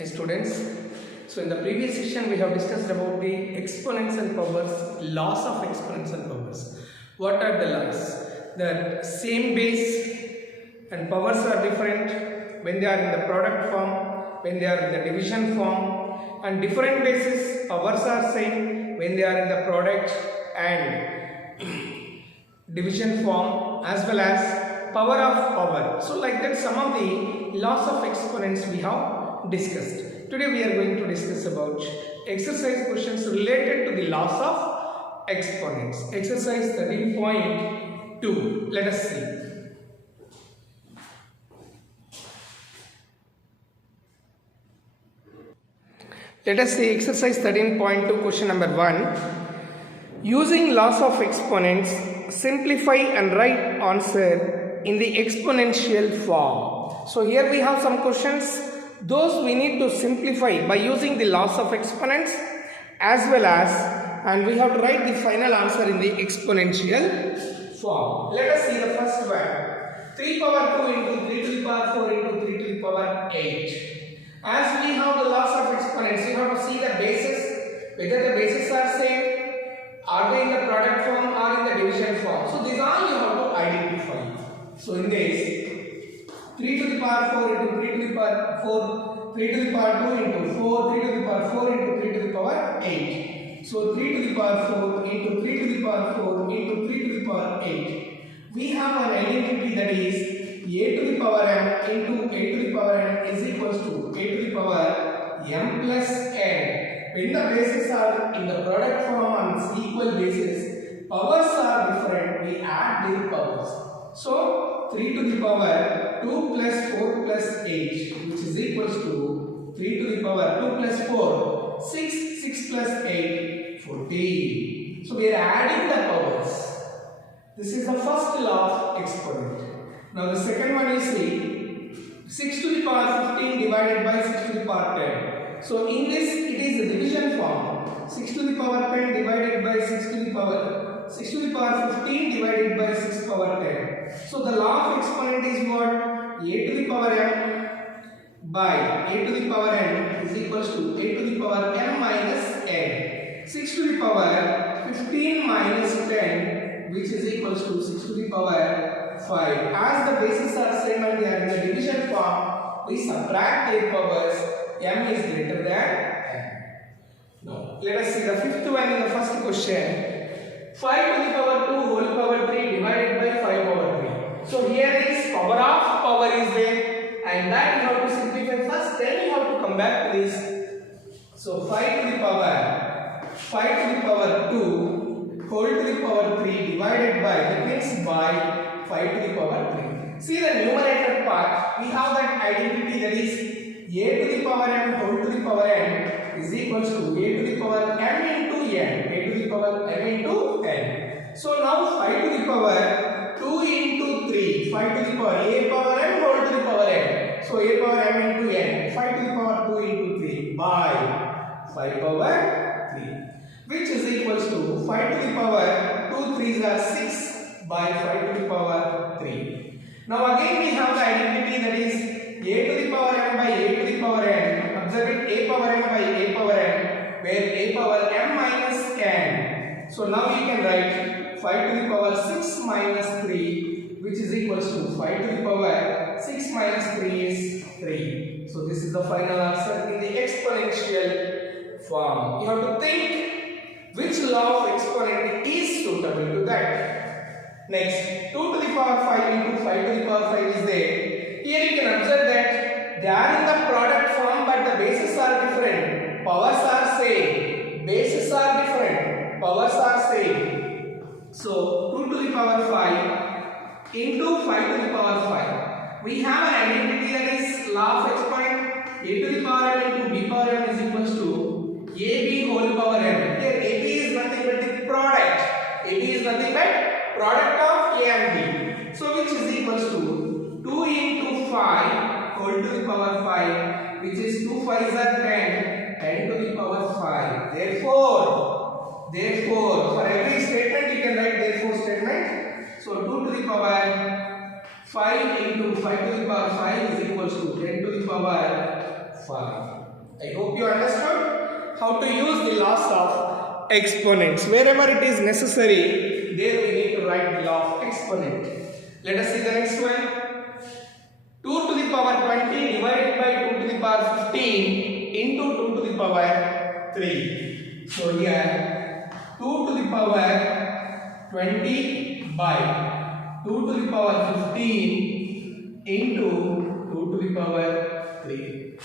Hi students, so in the previous session we have discussed about the exponents and powers, laws of exponents and powers. What are the laws? That same base and powers are different when they are in the product form, when they are in the division form, and different bases powers are same when they are in the product and division form, as well as power of power. So like that, some of the laws of exponents we have discussed. Today we are going to discuss about exercise questions related to the laws of exponents. Exercise 13.2. Let us see. Let us see exercise 13.2, question number 1. Using laws of exponents, simplify and write answer in the exponential form. So here we have some questions. Those we need to simplify by using the laws of exponents, as well as, and we have to write the final answer in the exponential form. Let us see the first one. 3 power 2 into 3 to the power 4 into 3 to the power 8. As we have the laws of exponents, you have to see the bases, whether the bases are same, are they in the product form or in the division form. So these all you have to identify. So in this, 3 to the power 4 into 3 to the power 4, 3 to the power 2 into 4, 3 to the power 4 into 3 to the power 8. So 3 to the power 4 into 3 to the power 4 into 3 to the power 8. We have an identity that is a to the power m into a to the power n is equals to a to the power m plus n. When the bases are in the product form on equal basis, powers are different, we add their powers. So 3 to the power 2 plus 4 plus 8, which is equals to 3 to the power 2 plus 4, 6, 6 plus 8, 14. So we are adding the powers. This is the first law of exponent. Now the second one is 6 to the power 15 divided by 6 to the power 10. So in this it is a division form. 6 to the power 10 divided by 6 to the power 15 divided by 6 power 10. So the law of exponent is what? A to the power m by a to the power n is equals to a to the power m minus n. 6 to the power 15 minus 10, which is equals to 6 to the power 5. As the bases are same and they are in the division form, we subtract their powers. M is greater than n. Now let us see the fifth one in the first question. 5 to the power 2 whole power 3 divided by 5 power 3. So here is power of power is there, and that you have to simplify first, then you have to come back to this. So 5 to the power 2 whole to the power 3 divided by, that means by 5 to the power 3. See the numerator part, we have that identity that is a to the power m whole to the power n is equals to a to the power m into n, a to the power m into n. So now 5 to the power 2 into 3, 5 to the power a power m whole to the power n. So a power m into n, 5 to the power 2 into 3 by 5 power 3, which is equals to 5 to the power 2 3s are 6 by 5 to the power 3. Now again we have the identity that is a to the power m by a to the power n. Observe it, a power m by a power n, where a power m minus n. So now we can write 5 to the power 6 minus 3, which is equals to 5 to the power 6 minus 3 is 3. So this is the final answer in the exponential form. You have to think which law of exponent is suitable to that. Next, 2 to the power 5 into 5 to the power 5 is there. Here you can observe that they are in the product form, but the bases are different. Powers are same. Bases are different. Powers are same. So 2 to the power 5 into 5 to the power 5. We have an identity that is law of exponent. A to the power m into b power m is equals to ab whole power m. Here ab is nothing but the product. Ab is nothing but product of a and b. So which is equals to 2 into 5 whole to the power 5, which is 2 5s are 10, 10 to the power 5. Therefore, for every statement you can write therefore statement. So 2 to the power 5 into 5 to the power 5 is equals to 10 to the power 5. I hope you understood how to use the laws of exponents. Wherever it is necessary, there we need to write the law of exponent. Let us see the next one. 2 to the power 20 divided by 2 to the power 15 into 2 to the power 3. So here 2 to the power 20 by 2 to the power 15 into 2 to the power 3.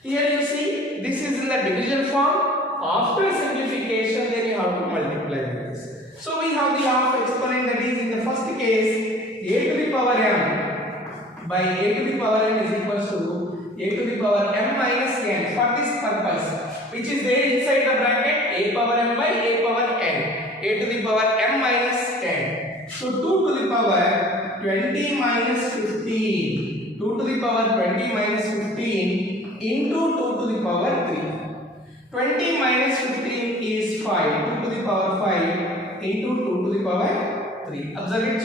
Here you see this is in the division form. After simplification then you have to multiply this. So we have the law of exponent, that is in the first case a to the power m by a to the power n is equals to a to the power m minus n for this purpose, which is there inside the bracket a power m by a power n, a to the power m minus n. So 2 to the power 20 minus 15, 2 to the power 20 minus 15 into 2 to the power 3. 20 minus 15 is 5, 2 to the power 5 into 2 to the power 3. Observe it,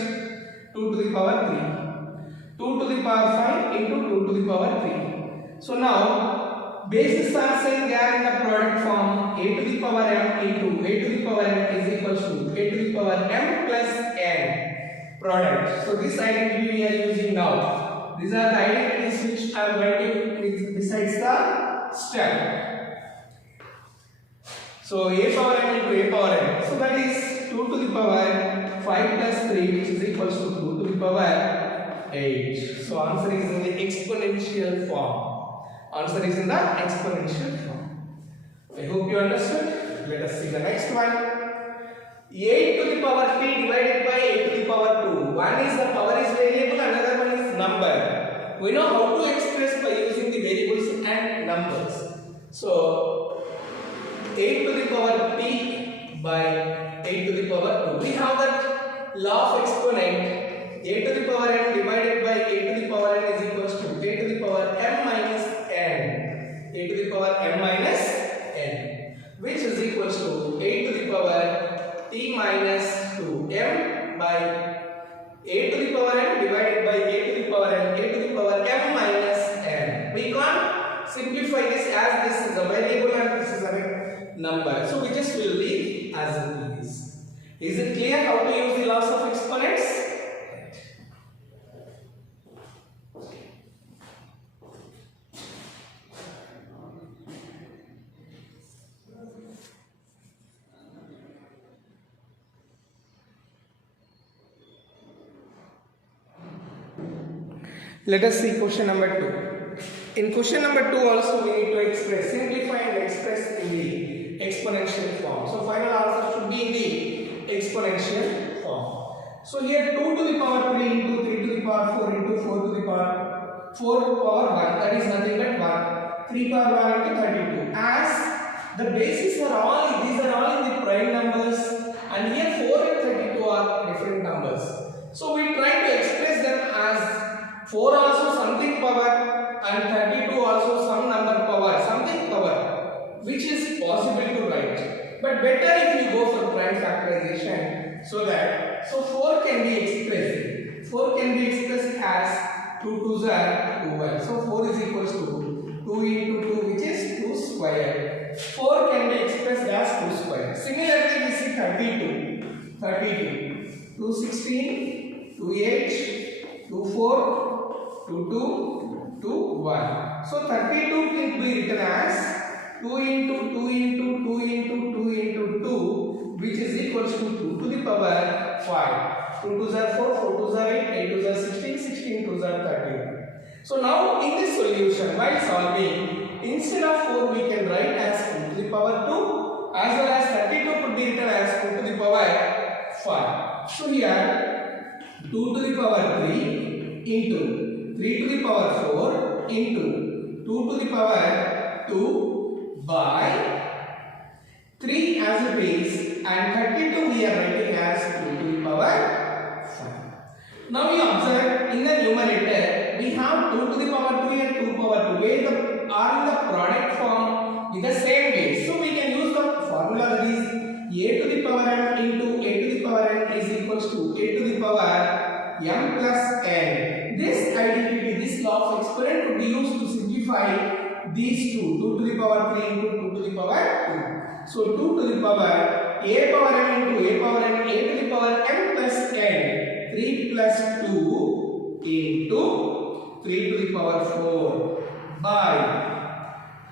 2 to the power 3. 2 to the power 5 into 2 to the power 3. So now, bases are same there in the product form. A to the power m into a to the power n is equals to a to the power m plus n product. So this identity we are using now. These are the identities which I am writing besides the step. So a power n into a power n. So that is 2 to the power 5 plus 3, which is equals to 2 to the power 8. So answer is in the exponential form. Answer is in the exponential form. I hope you understood. Let us see the next one. 8 to the power 3 divided by 8 to the power 2. One is the power is variable, another one is number. We know how to express by using the variables and numbers. So 8 to the power p by 8 to the power 2. We have that law of exponent. A to the power n divided by a to the power n is equals to a to the power m minus n. A to the power m minus n, which is equals to a to the power t minus 2m by a to the power n divided by a to the power n, a to the power m minus n. We can't simplify this as this is a variable and this is a number. So we just will leave as it is. Is it clear how to use the laws of exponents? Let us see question number 2. In question number 2 also we need to express, simplify and express in the exponential form. So final answer should be in the exponential form. So here 2 to the power 3 into 3 to the power 4 into 4 to the power 4 power 1, that is nothing but 1. 3 power 1 into 32. As the bases are all, these are all in the prime numbers, and here 4 and 32 are different numbers. So we try to express them as 4 also something power and 32 also some number power, something power, which is possible to write. But better if you go for prime factorization, so 4 can be expressed. 4 can be expressed as 2 2s are 12. So 4 is equals to 2 into 2, which is 2 square. 4 can be expressed as 2 square. Similarly, we see 32, 216, 28, 24, 2, 2, 2, 1. So 32 can be written as 2 into 2 into 2 into 2 into 2, which is equals to 2 to the power 5. 2 2s are 4, 4 2s are 8, 8 2s are 16, 16 2s are 31. So now in this solution, while solving, instead of 4 we can write as 2 to the power 2, as well as 32 could be written as 2 to the power 5. So here 2 to the power 3 into 3 to the power 4 into 2 to the power 2 by 3 as it is, and 32 we are writing as 2 to the power 5. Now we observe in the numerator we have 2 to the power 3 and 2 power 2 where the are in the product form with the same base. So we can use the formula, that is a to the power m into a to the power n is equals to a to the power m plus n. This identity, this law of exponent could be used to simplify these two, 2 to the power 3 into 2 to the power 2. So 2 to the power a power m into a power n, a to the power m plus n, 3 plus 2 into 3 to the power 4 by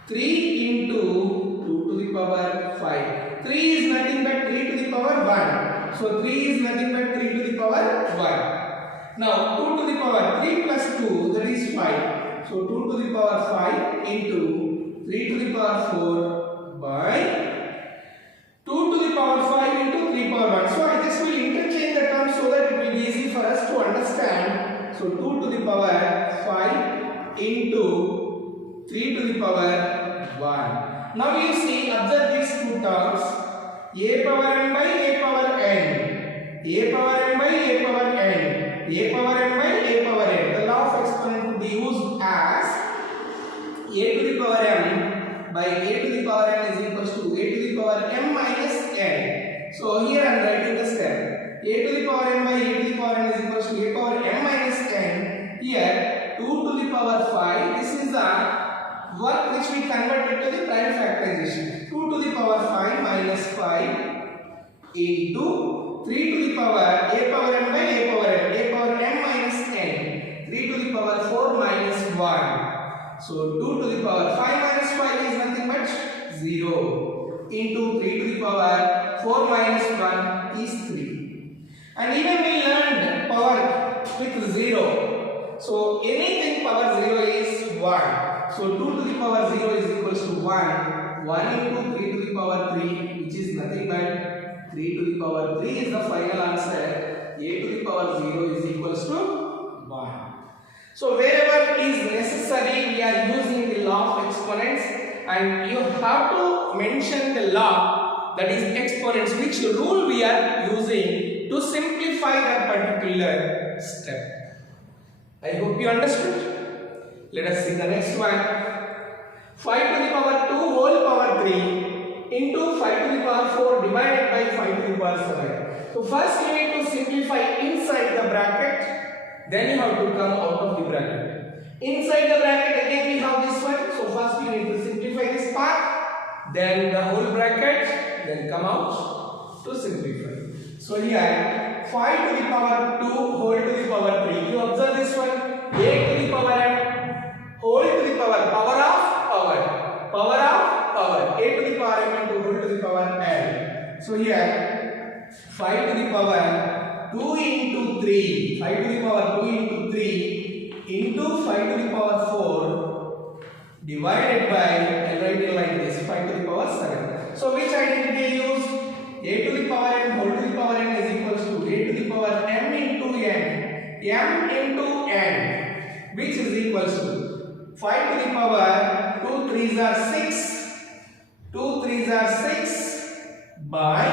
3 into 2 to the power 5. 3 is nothing but 3 to the power 1. So 3 is nothing but 3 to the power 1. Now 2 to the power 3 plus 2, that is 5. So 2 to the power 5 into 3 to the power 4 by 2 to the power 5 into 3 power 1. So I just will interchange the terms so that it will be easy for us to understand. So 2 to the power 5 into 3 to the power 1. Now you see, observe these two terms. A power m by a power n. A power m by a power n. A power m by a power n. The law of exponent would be used as a to the power m by a to the power n is equals to a to the power m minus n. So here I am writing the step. A to the power m by a to the power n is equals to a power m minus n. Here 2 to the power 5. This is the work which we converted to the prime factorization. 2 to the power 5 minus 5 into 3 to the power a power m by a power n. A power m minus n. 3 to the power 4 minus 1. So 2 to the power 5 minus 5 is nothing but 0 into 3 to the power 4 minus 1 is 3. And even we learned power with 0. So anything power 0 is 1. So 2 to the power 0 is equals to 1. 1 into 3 to the power 3, which is nothing but 3 to the power 3 is the final answer. A to the power 0 is equals to 1. So wherever is necessary, we are using the law of exponents, and you have to mention the law, that is exponents, which rule we are using to simplify that particular step. I hope you understood. Let us see the next one. 5 to the power 2 whole power 3 into 5 to the power 4 divided by 5 to the power 7. So first you need to simplify inside the bracket. Then you have to come out of the bracket. Inside the bracket again we have this one. So first we need to simplify this part. Then the whole bracket. Then come out to simplify. So here 5 to the power 2 whole to the power 3. You observe this one. A to the power m whole to the power of power. Power of power. A to the power m into whole to the power n. So here 5 to the power 2 into 3, 5 to the power 2 into 3 into 5 to the power 4 divided by, I write it like this, 5 to the power 7. So which identity use? A to the power n whole to the power n is equals to a to the power m into n, which is equals to 5 to the power 2 3s are 6, 2 3s are 6 by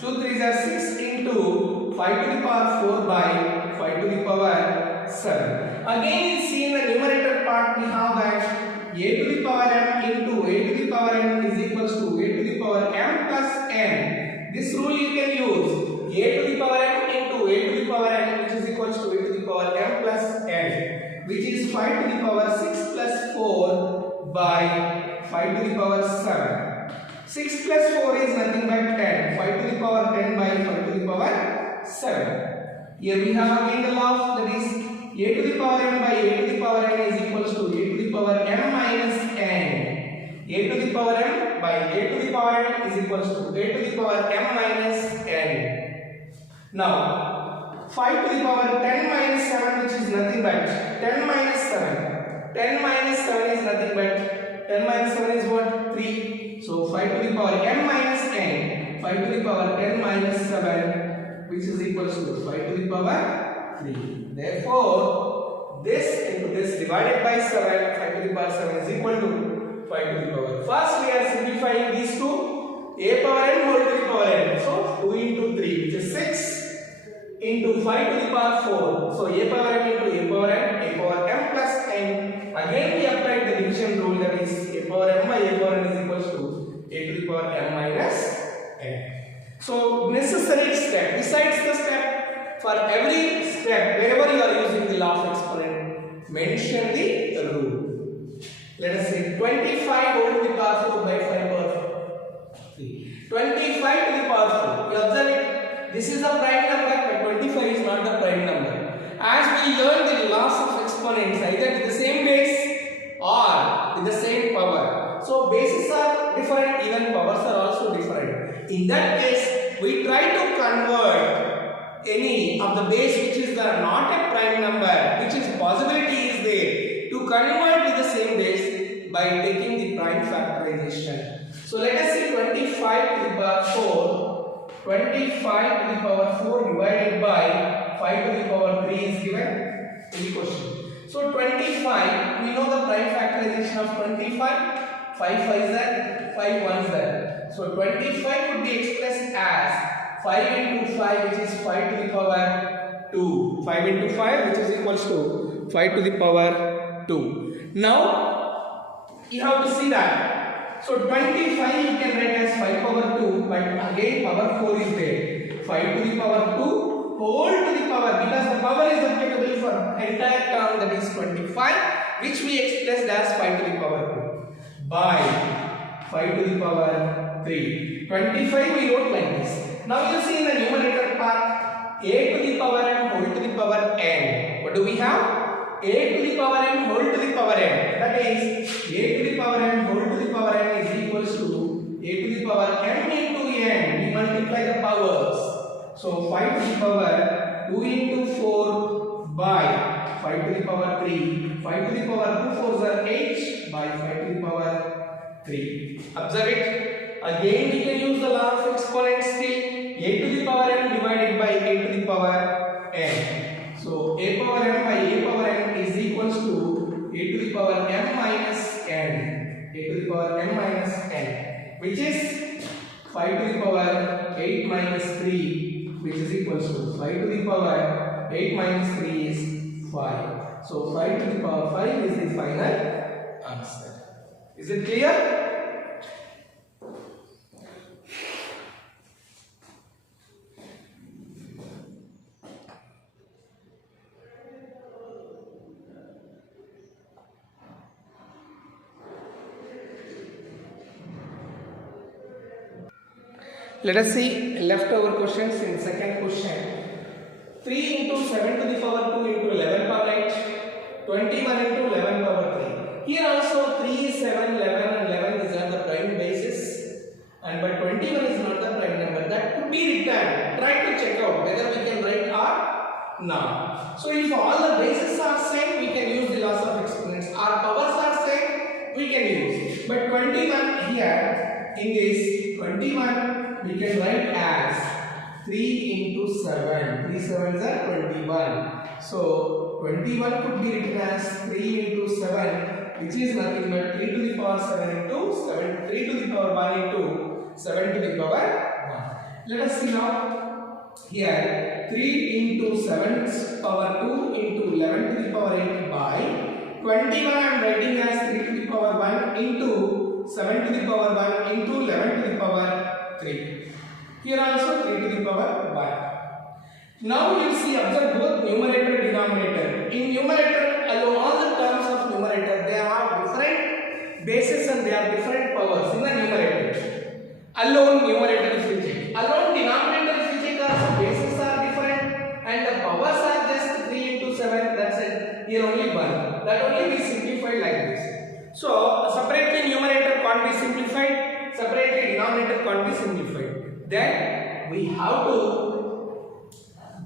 2 3s are 6 into 5 to the power 4 by 5 to the power 7. Again, you see in the numerator part we have that a to the power m into a to the power n is equals to a to the power m plus n. This rule you can use. A to the power m into a to the power n, which is equals to a to the power m plus n, which is 5 to the power 6 plus 4 by 5 to the power 7. 6 plus 4 is nothing but 10. 5 to the power 10 by 5 to the power 7. Here we have again the law, that is a to the power m by a to the power n is equals to a to the power m minus n. A to the power m by a to the power n is equals to a to the power m minus n. Now 5 to the power 10 minus 7, which is nothing but 10 minus 7. 10 minus 7 is nothing but 10 minus 7 is what? 3. So 5 to the power m minus n. 5 to the power 10 minus 7, which is equals to 5 to the power 3. Therefore, this into this divided by 7, 5 to the power 7 is equal to 5 to the power. First we are simplifying these two. A power n whole to the power n. So 2 into 3, which is 6 into 5 to the power 4. So a power m into a power m plus n. Again we applied the division rule, that is a power m by a power n is equals to a to the power m minus n. So necessary step, besides the step, for every step wherever you are using the law of exponent, mention the rule. Let us see 25 to the power 4. You observe it. This is the prime number, but 25 is not the prime number. As we learned the laws of exponents, either with the same base or with the same power. So bases are different, even powers are also different. In that case, we try to convert any of the base which is not a prime number, which is possibility is there, to convert with the same base by taking the prime factorization. So let us see 25 to the power 4. 25 to the power 4 divided by 5 to the power 3 is given in the question. So 25, we know the prime factorization of 25. 5 5 is that, 5 1 is that. So 25 could be expressed as 5 into 5, which is 5 to the power 2. 5 into 5, which is equals to 5 to the power 2. Now you have to see that. So 25 you can write as 5 power 2, but again power 4 is there. 5 to the power 2 whole to the power, because the power is applicable for entire term, that is 25, which we expressed as 5 to the power 2 by 5 to the power 3. 25 we wrote like this. Now you see in the numerator part, a to the power m whole to the power n. What do we have? A to the power m whole to the power n. That is a to the power m whole to the power n is equals to a to the power m into n. We multiply the powers. So 5 to the power 2 into 4 by 5 to the power 3. 5 to the power 2 4s are 8 by 5 to the power 3. Observe it. Again we can use the law of exponents still. A to the power m divided by a to the power n. So a power m by a power n is equals to a to the power m minus n. A to the power m minus n, which is 5 to the power 8 minus 3, which is equals to 5 to the power 8 minus 3 is 5. So 5 to the power 5 is the final answer. Is it clear? Let us see leftover questions in second question. 3 into 7 to the power 2 into 11 power 8, 21 into 11 power 3. Here also 3, 7, 11 and 11 is not the prime basis, and but 21 is not the prime number. That could be written. Try to check out whether we can write or not. So if all the bases are same, we can use the laws of exponents. Our powers are same, we can use. But 21 here, in this 21, we can write as 3 into 7. 3 7s are 21. So 21 could be written as 3 into 7, which is nothing but 3 to the power 7 into 7. 3 to the power 1 into 7 to the power 1. Let us see now. Here 3 into 7's power 2 into 11 to the power 8 by 21. I am writing as 3 to the power 1 into 7 to the power 1 into 11 to the power 3. Here also 3 to the power 1. Now you see, observe both numerator and denominator. In numerator, along all the terms of numerator, they have different bases and they have different powers in the numerator. Alone numerator if you check. Alone denominator if you check, also bases are different and the powers are just 3 into 7. That's it. Here only 1. That only we simplify like this. So separately numerator can't be simplified. Separately denominator can't be simplified. Then we have to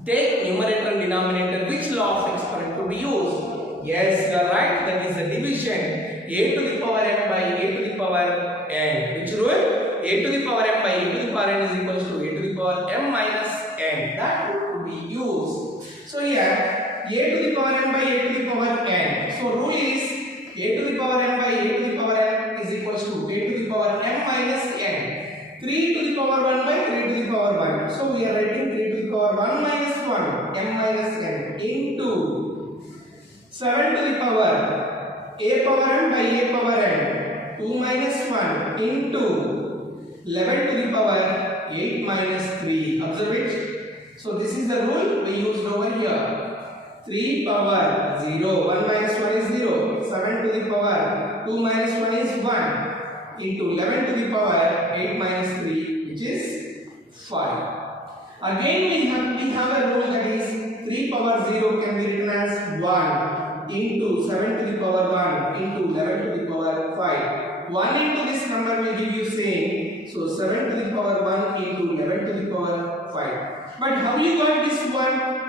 take numerator and denominator. Which law of exponent to be used? Yes, you are right. That is the division. A to the power m by a to the power n. Which rule? A to the power m by a to the power n is equals to a to the power m minus n. That would be used. So here a to the power m by a to the power n. So rule is a to the power m by a to the power n is equals to a to the power m minus n. 3 to the power 1 by 3 to the power 1. So we are writing 3 to the power 1 minus 1 m minus n into 7 to the power a power n by a power n 2 minus 1 into 11 to the power 8 minus 3. Observe it. So this is the rule we used over here. 3 power 0, 1 minus 1 is 0, 7 to the power 2 minus 1 is 1 into 11 to the power 8 minus 3, which which is 5. Again we have a rule that is 3 power 0 can be written as 1 into 7 to the power 1 into 11 to the power 5. 1 into this number will give you same. So 7 to the power 1 into 11 to the power 5. But how you got this 1?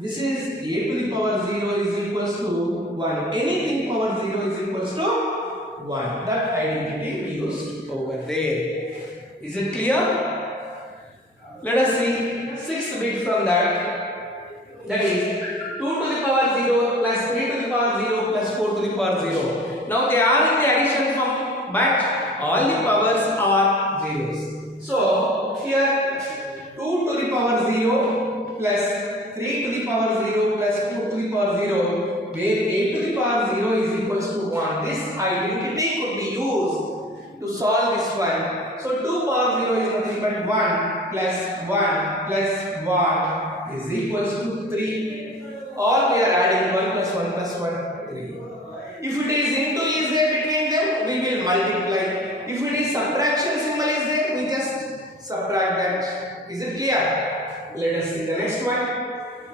This is a to the power 0 is equals to 1. Anything power 0 is equals to 1. That identity we used over there. Is it clear? Let us see 6th bit from that. That is 2 to the power 0 plus 3 to the power 0 plus 4 to the power 0. Now they are in the addition form, but all the powers are zeros. So here 2 to the power 0 plus 3 to the power 0 plus 4 to the power 0, where a to the power 0 is equals to 1. This identity could be used to solve this one. So 2 power 0 is nothing but 1 plus 1 plus 1 is equals to 3. All we are adding 1 plus 1 plus 1, 3. If it is into is there between them, we will multiply. If it is subtraction symbol is there, we just subtract that. Is it clear? Let us see the next one.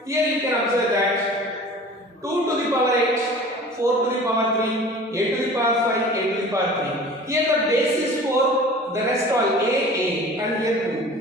Here you can observe that 2 to the power 8, 4 to the power 3, a to the power 5, a to the power 3. Here the base is 4, the rest all a, and here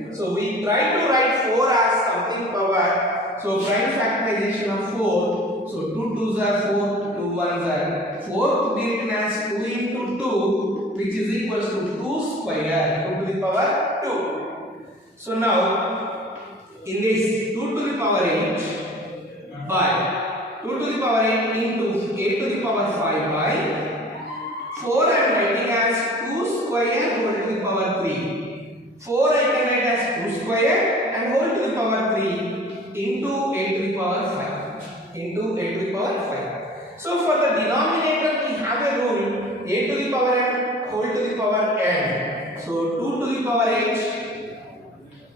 2. So we try to write 4 as something power. So prime factorization of 4. So 2 2s are 4, 2 1s are 4 to be written as 2 into 2, which is equals to 2 square, 2 to the power 2. So now in this 2 to the power 8 by 2 to the power 8 into a to the power 5 by 4 I am writing as 2 square whole to the power 3. 4 I can write as 2 square and whole to the power 3 into a to the power 5. Into a to the power 5. So for the denominator we have a rule a to the power n whole to the power n. So 2 to the power 8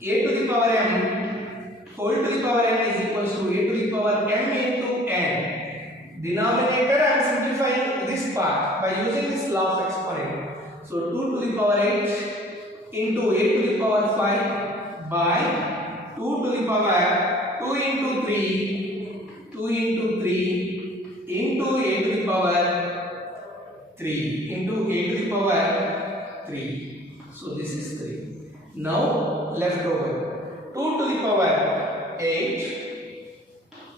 a to the power m whole to the power n is equals to a to the power m into n. Denominator I am simplifying this part by using this law of exponent. So 2 to the power 8 into a to the power 5 by 2 to the power 2 into 3 into a to the power 3 into a to the power 3. So this is 3. Now left over 2 to the power 8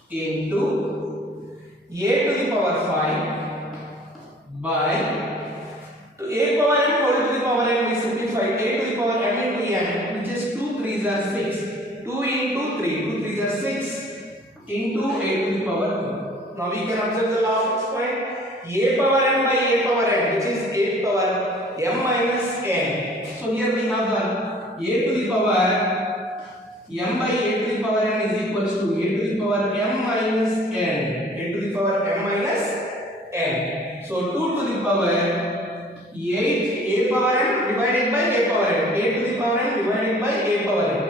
into a to the power 5 by a power n whole to the power n we simplify a to the power m into n, which is 2 3s are 6. 2 into 3, 2 3s are 6 into a to the power 2. Now we can observe the law of exponent. A power m by a power n, which is a power m minus n. So here we have the a to the power m by a to the power n is equals to a to the power m minus n. A to the power m minus n. So 2 to the power 8 a power n divided by a power n. A to the power n divided by a power n.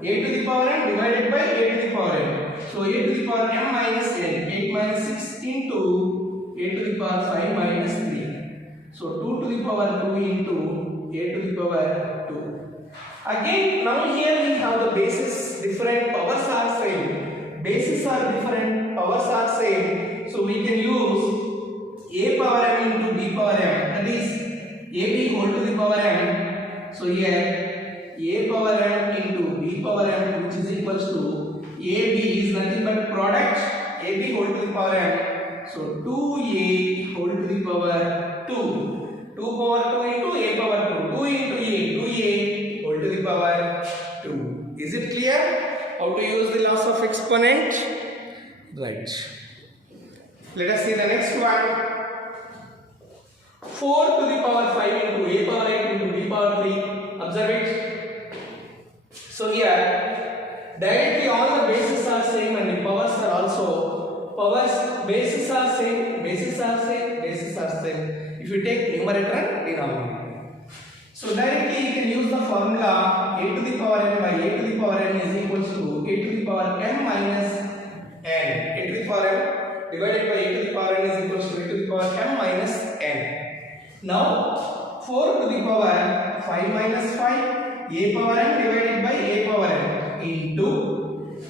A to the power n divided by a to the power n. So a to the power m minus n. 8 minus 6 into a to the power 5 minus 3. So 2 to the power 2 into a to the power 2. Again, now here we have the bases different, powers are same. Bases are different, powers are same. So we can use a power m into b power m. That is ab whole to the power m. So here a power m into b power m, which is equals to ab is nothing but product ab whole to the power m. So 2a whole to the power 2. 2 power 2 into a power 2. 2 into a, 2a whole to the power 2. Is it clear how to use the laws of exponent? Right. Let us see the next one. 4 to the power 5 into a power 8 into b power 3. Observe it. So here, directly all the bases are same and the powers are also bases are same, bases are same, bases are same. If you take numerator and denominator. So directly you can use the formula a to the power n by a to the power n is equals to a to the power m minus n. A to the power m divided by a to the power n is equals to a to the power m minus n. Now 4 to the power 5 minus 5 a power m divided by a power n into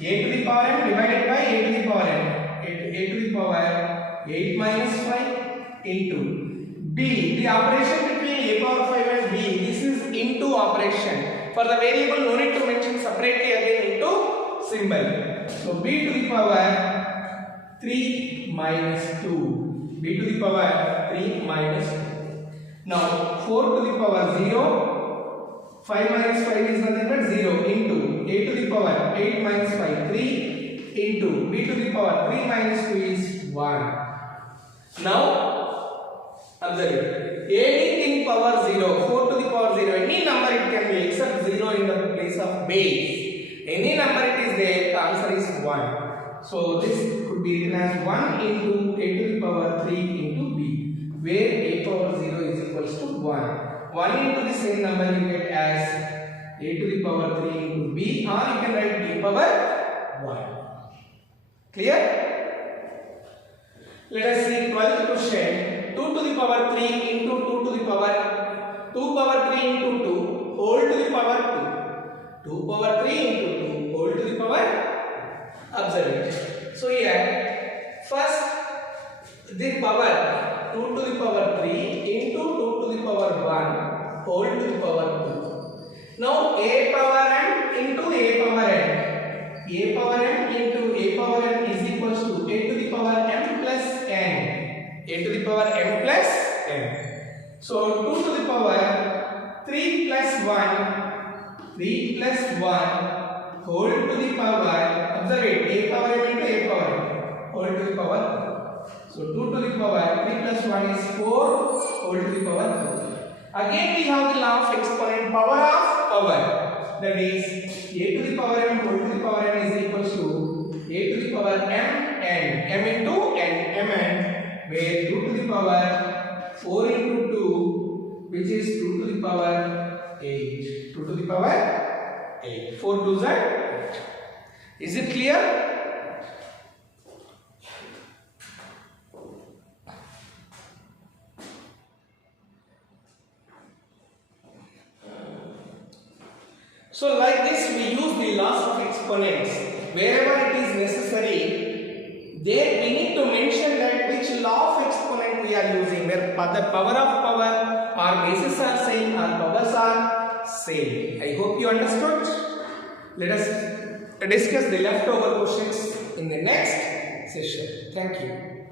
a to the power m divided by a to the power n, a to the power 8 minus 5 into b, the operation between a power 5 and b, this is into operation. For the variable no need to mention separately again into symbol. So b to the power 3 minus 2, b to the power 3 minus 2. Now 4 to the power 0, 5 minus 5 is nothing but 0 into a to the power 8 minus 5, 3 into b to the power 3 minus 2 is 1. Now observe it. Anything power 0, 4 to the power 0, any number it can be except 0 in the place of base. Any number it is there, the answer is 1. So this could be written as 1 into a to the power 3 into b, where a power 0 is equals to 1. 1 into the same number you get as a to the power 3 into b, or you can write b power 1. Clear? Let us see 12th question. 2 to the power 3 into 2 to the power 2 power 3 into 2 whole to the power 2. 2 power 3 into 2 whole to the power. Observe it. So here first the power 2 to the power 3 into 2 to the power 1 whole to the power 2. Now a power m into a power n. A power m into a power n is equals to a to the power m plus n. A to the power m plus n. So 2 to the power 3 plus 1, 3 plus 1 whole to the power, observe it, a power m into a power m whole to the power. So 2 to the power 3 plus 1 is 4 whole to the power 2. Again we have the law of exponent, power of power. That is a to the power m whole to the power n is equals to a to the power m n, m into n, mn, where 2 to the power 4 into 2, which is 2 to the power 8. 2 to the power 8. 4 2s are 8. Is it clear? So like this we use the laws of exponents. Wherever it is necessary, there we need to mention that which law of exponent we are using, where the power of power or bases are same or powers are same. I hope you understood. Let us discuss the leftover questions in the next session. Thank you.